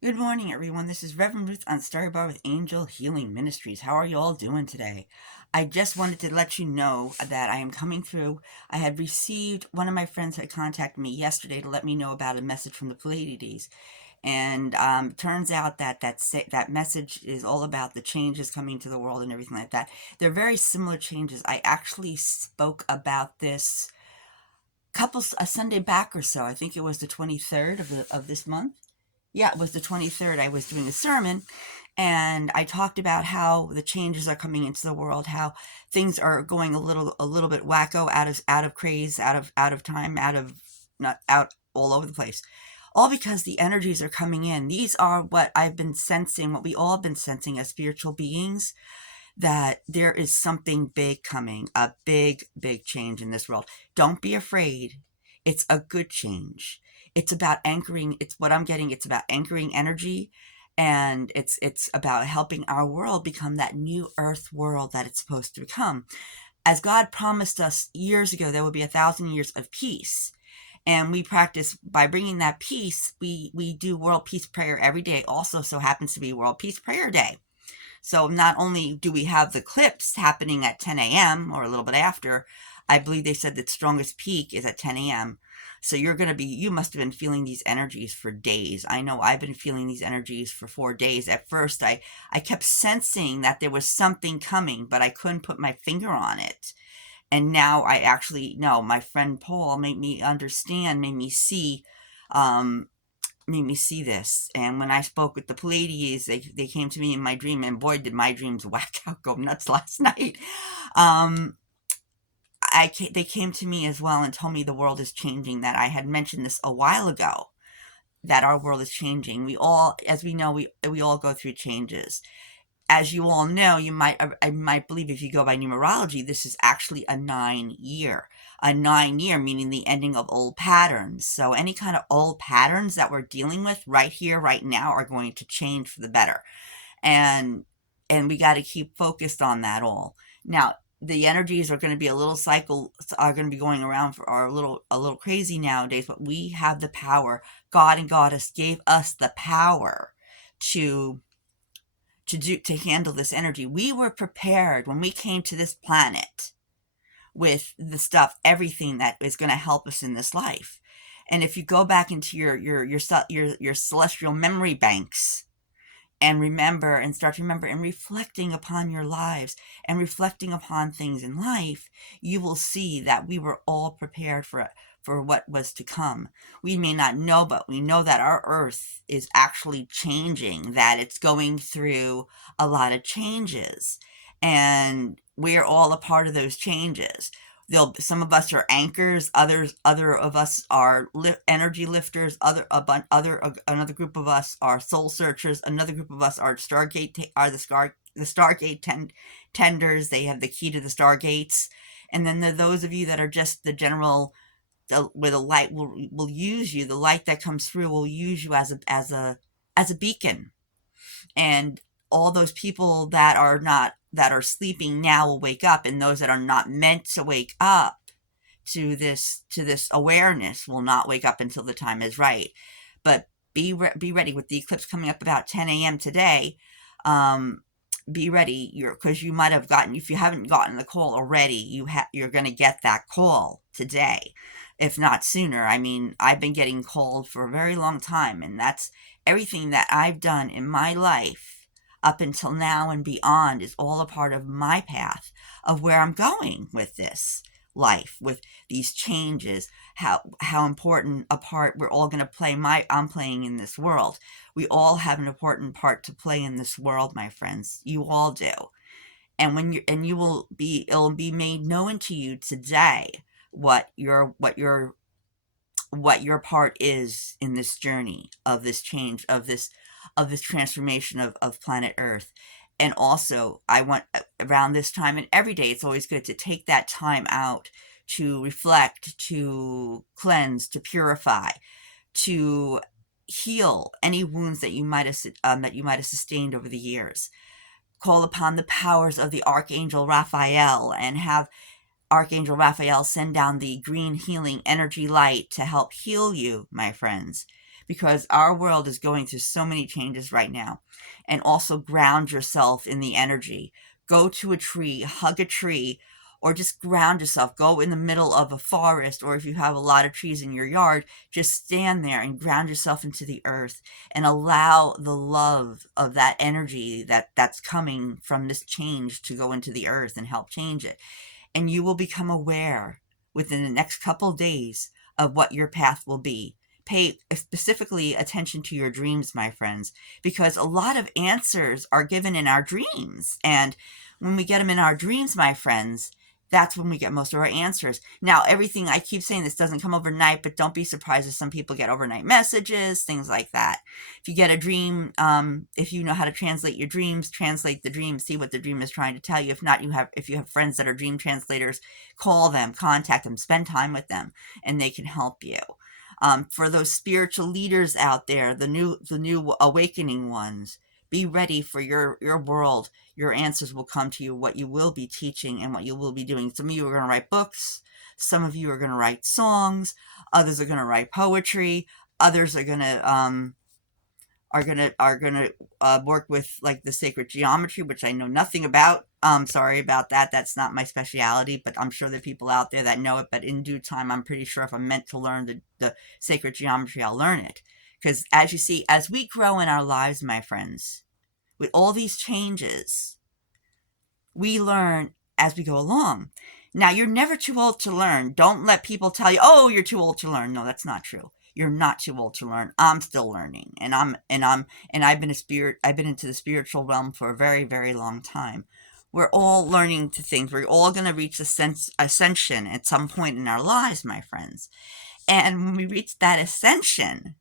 Good morning, everyone. This is Reverend Ruth on Story Bar with Angel Healing Ministries. How are you all doing today? I just wanted to let you know that I am coming through. I had received, one of my friends had contacted me yesterday to let me know about a message from the Pleiades. And turns out that that message is all about the changes coming to the world and everything like that. They're very similar changes. I actually spoke about this a Sunday back or so. I think it was the 23rd of this month. Yeah, it was the 23rd. I was doing a sermon and I talked about how the changes are coming into the world, how things are going a little bit wacko, out of craze, out of time, out of not out all over the place. All because the energies are coming in. These are what I've been sensing, what we all have been sensing as spiritual beings, that there is something big coming, a big, big change in this world. Don't be afraid. It's a good change. It's about anchoring. It's what I'm getting. It's about anchoring energy, and it's about helping our world become that new earth world that it's supposed to become. As God promised us years ago, there will be 1,000 years of peace. And we practice by bringing that peace. We do world peace prayer every day. Also, so happens to be World Peace Prayer Day. So not only do we have the eclipse happening at 10 a.m. or a little bit after, I believe they said that strongest peak is at 10 a.m. So you must have been feeling these energies for days. I know I've been feeling these energies for 4 days. At first, I kept sensing that there was something coming, but I couldn't put my finger on it. And now I actually know. My friend Paul made me understand, um, made me see this. And when I spoke with the Pleiades, they came to me in my dream, and boy, did my dreams whack out, go nuts last night. Um, they came to me as well and told me the world is changing. That I had mentioned this a while ago. That our world is changing. We all, as we know, we all go through changes. As you all know, I might believe if you go by numerology, this is actually a 9 year. A 9 year meaning the ending of old patterns. So any kind of old patterns that we're dealing with right here, right now, are going to change for the better. And we got to keep focused on that all. Now, the energies are going to be are going to be going around are a little crazy nowadays, but we have the power. God and Goddess gave us the power to to handle this energy. We were prepared when we came to this planet with the stuff, everything that is going to help us in this life. And if you go back into your celestial memory banks and remember and start to remember and reflecting upon your lives and reflecting upon things in life, you will see that we were all prepared for what was to come. We may not know, but we know that our earth is actually changing, that it's going through a lot of changes, and we're all a part of those changes. Some of us are anchors, other of us are energy lifters, another group of us are soul searchers, another group of us are the Stargate tenders. They have the key to the Stargates. And then there are those of you that are just the general, where the light will use you. The light that comes through will use you as a beacon. And all those people that are sleeping now will wake up, and those that are not meant to wake up to this awareness will not wake up until the time is right. But be ready with the eclipse coming up about 10 a.m. today. Um, be ready, because you might have gotten, if you haven't gotten the call already, you're going to get that call today, if not sooner. I mean, I've been getting called for a very long time, and that's everything that I've done in my life up until now and beyond is all a part of my path of where I'm going with this life, with these changes, how important a part we're all going to play. I'm playing in this world. We all have an important part to play in this world, my friends. You all do. And it'll be made known to you today what your part is in this journey of this change, of this transformation of planet Earth. And also, I want, around this time and every day, it's always good to take that time out to reflect, to cleanse, to purify, to heal any wounds that you might have sustained over the years. Call upon the powers of the Archangel Raphael and have Archangel Raphael send down the green healing energy light to help heal you, my friends. because our world is going through so many changes right now. And also ground yourself in the energy. Go to a tree, hug a tree, or just ground yourself. Go in the middle of a forest, or if you have a lot of trees in your yard, just stand there and ground yourself into the earth and allow the love of that energy that's coming from this change to go into the earth and help change it. And you will become aware within the next couple days of what your path will be. Pay specifically attention to your dreams, my friends, because a lot of answers are given in our dreams. And when we get them in our dreams, my friends, that's when we get most of our answers. Now, everything I keep saying, this doesn't come overnight, but don't be surprised if some people get overnight messages, things like that. If you get a dream, if you know how to translate your dreams, translate the dream, see what the dream is trying to tell you. If not, if you have friends that are dream translators, call them, contact them, spend time with them, and they can help you. For those spiritual leaders out there, the new awakening ones, be ready for your world. Your answers will come to you, what you will be teaching and what you will be doing. Some of you are going to write books. Some of you are going to write songs. Others are going to write poetry. Others are going to work with like the sacred geometry, which I know nothing about. Sorry about that. That's not my specialty, but I'm sure there are people out there that know it. But in due time, I'm pretty sure if I'm meant to learn the sacred geometry, I'll learn it. Because as you see, as we grow in our lives, my friends, with all these changes, we learn as we go along. Now, you're never too old to learn. Don't let people tell you, "Oh, you're too old to learn." No, that's not true. You're not too old to learn. I'm still learning, and I've been into the spiritual realm for a very, very long time. We're all learning to things. We're all going to reach ascension at some point in our lives, my friends. And when we reach that ascension,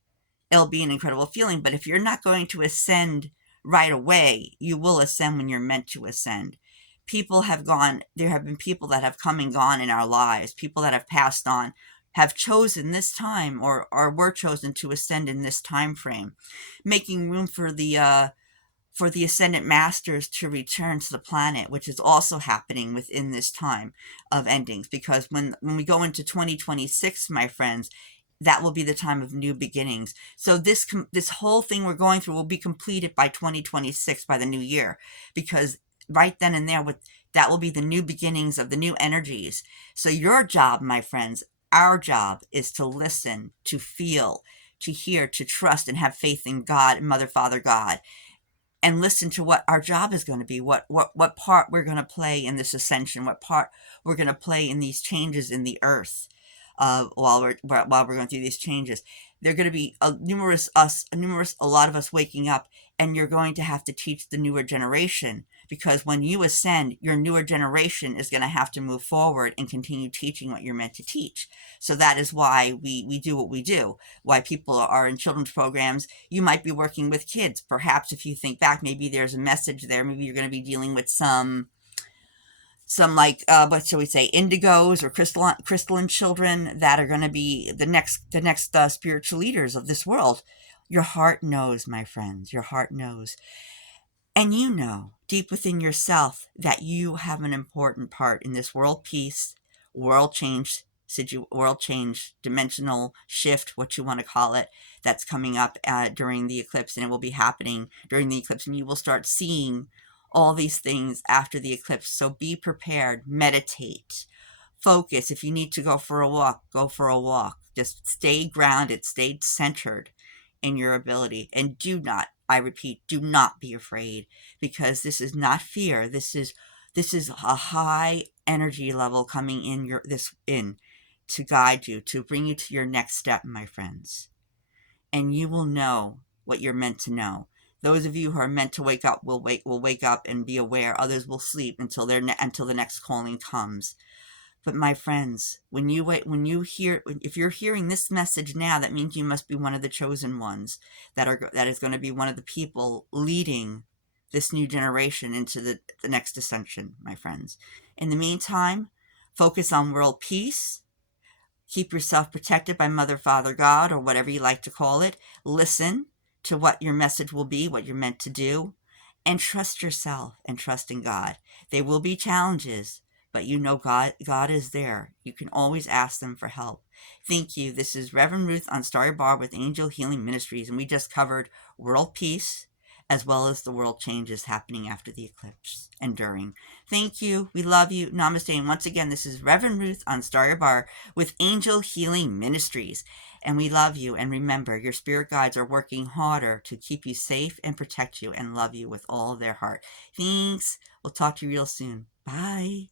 it'll be an incredible feeling. But if you're not going to ascend right away, you will ascend when you're meant to ascend. There have been people that have come and gone in our lives, people that have passed on, have chosen this time or were chosen to ascend in this time frame, making room for the ascendant masters to return to the planet, which is also happening within this time of endings. Because when we go into 2026, my friends, that will be the time of new beginnings. So this whole thing we're going through will be completed by 2026, by the new year, because right then and there, that will be the new beginnings of the new energies. So your job, my friends, our job, is to listen, to feel, to hear, to trust, and have faith in God, Mother, Father, God, and listen to what our job is going to be, what part we're going to play in this ascension, what part we're going to play in these changes in the earth. While we're going through these changes, there are going to be a lot of us waking up, and you're going to have to teach the newer generation, because when you ascend, your newer generation is going to have to move forward and continue teaching what you're meant to teach. So that is why we do what we do, why people are in children's programs. You might be working with kids. Perhaps if you think back, maybe there's a message there. Maybe you're going to be dealing with some like what shall we say, indigos or crystalline children that are going to be the next spiritual leaders of this world. Your heart knows, my friends. Your heart knows. And you know deep within yourself that you have an important part in this world peace, world change, dimensional shift, what you want to call it, that's coming up during the eclipse. And it will be happening during the eclipse. And you will start seeing all these things after the eclipse. So be prepared, meditate, focus. If you need to go for a walk, go for a walk. Just stay grounded, stay centered in your ability. And do not, I repeat, do not be afraid, because this is not fear. This is a high energy level coming in to guide you, to bring you to your next step, my friends. And you will know what you're meant to know. Those of you who are meant to wake up will wake up and be aware. Others will sleep until the next calling comes. But my friends, if you're hearing this message now, that means you must be one of the chosen ones that is going to be one of the people leading this new generation into the next ascension, my friends. In the meantime, focus on world peace. Keep yourself protected by Mother, Father, God, or whatever you like to call it. Listen to what your message will be, what you're meant to do, and trust yourself and trust in God. There will be challenges, but you know God is there. You can always ask them for help. Thank you. This is Reverend Ruth on Starry Bar with Angel Healing Ministries, and we just covered world peace as well as the world changes happening after the eclipse and during. Thank you. We love you. Namaste. And once again, this is Reverend Ruth on Starry Bar with Angel Healing Ministries. And we love you. And remember, your spirit guides are working harder to keep you safe and protect you and love you with all of their heart. Thanks. We'll talk to you real soon. Bye.